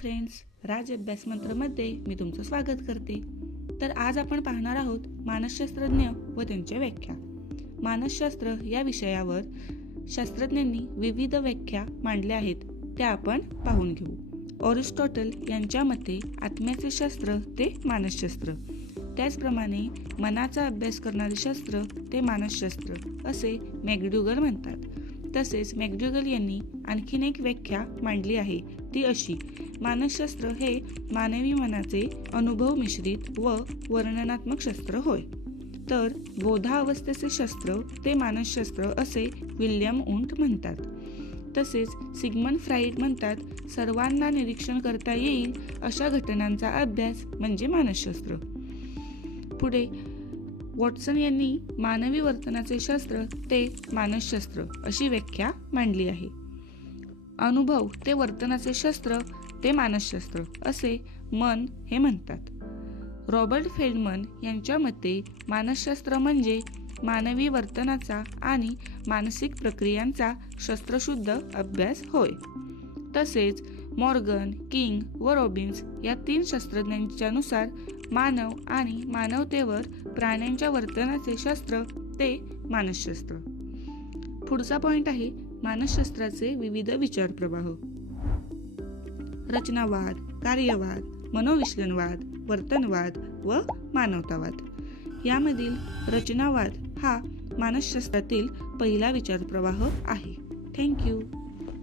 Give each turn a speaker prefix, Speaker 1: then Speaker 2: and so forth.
Speaker 1: Friends राज अभ्यास मंत्रमध्ये मी तुमचं स्वागत करते. तर आज आपण पाहणार आहोत मानसशास्त्रज्ञ व त्यांच्या व्याख्या. मानसशास्त्र या विषयावर शास्त्रज्ञांनी विविध व्याख्या मांडल्या आहेत त्या आपण पाहून घेऊ. ऑरिस्टॉटल यांच्या मते आत्म्याचे शास्त्र ते मानसशास्त्र. त्याचप्रमाणे मनाचा अभ्यास करणारे शास्त्र ते मानसशास्त्र असे मॅगड्युगर म्हणतात. तसेच मॅगड्युगल यांनी आणखीन एक व्याख्या मांडली आहे. ती अशी मानसशास्त्र हे मानवी मनाचे अनुभव मिश्रित व वर्णनात्मक शास्त्र होय. तर बोधावस्थेचे शास्त्र ते मानसशास्त्र असे विल्यम उंट म्हणतात. तसेच सिग्मन फ्राईड म्हणतात सर्वांना निरीक्षण करता येईल अशा घटनांचा अभ्यास म्हणजे मानसशास्त्र. पुढे वॉटसन यांनी मानवी वर्तनाचे शास्त्र ते मानसशास्त्र अशी व्याख्या मांडली आहे. अनुभव ते वर्तनाचे शास्त्र ते मानसशास्त्र असे मन हे म्हणतात. रॉबर्ट फेल्डमन यांच्या मते मानसशास्त्र म्हणजे मानवी वर्तनाचा आणि मानसिक प्रक्रियांचा शस्त्रशुद्ध अभ्यास होय. तसेच मॉर्गन किंग व रॉबिन्स या तीन शास्त्रज्ञांच्यानुसार मानव आणि मानवतेवर प्राण्यांच्या वर्तनाचे शास्त्र ते मानसशास्त्र. पुढचा पॉइंट आहे मानसशास्त्राचे विविध विचार प्रवाह रचनावाद कार्यवाद मनोविश्लेषणवाद वर्तनवाद व मानवतावाद. यामधील रचनावाद हा मानसशास्त्रातील पहिला विचारप्रवाह आहे. थँक्यू